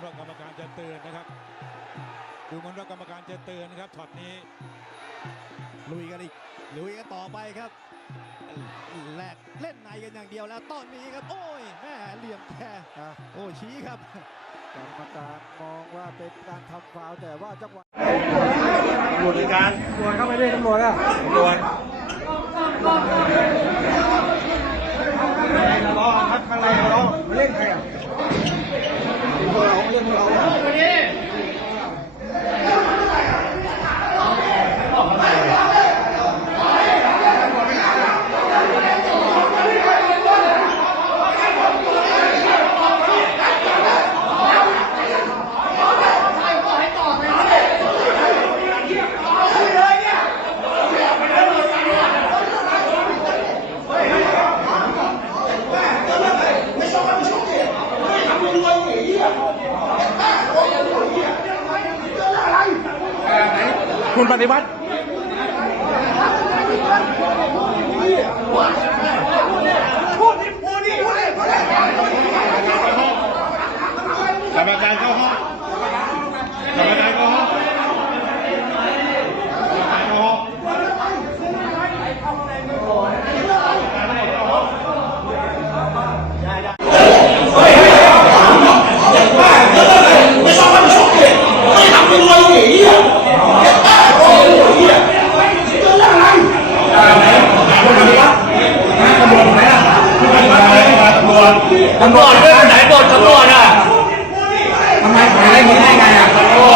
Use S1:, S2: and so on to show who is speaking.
S1: เตือนนะครับดูเหมือนว่ากรรมการจะเตือนนะครับช็อตนี้
S2: ลุยกันอีกลุยกันต่อไปครับแลกเล่นในกันอย่างเดียวแล้วตอนนี้ครับ โอ้ยแม่เหลี่ยมแค่
S3: อะ
S2: โอ้ชี้ครับ
S3: กรรมการมองว่าเป็นการทำฟาวล์แต่ว่าจังหวะ
S4: ตำรวจในการ
S3: ตำรวจเข้าไปเลยตำรวจอะ
S4: ตำรวจรอครับข้างในรอมาเล่นใครอะ พวกเราเล่นพวกเรา คุณปฏิวัติ ตำรวจเรื่องไหนโดนตำรวจอะทำไมผมได้ยินได้ไงอะโอ้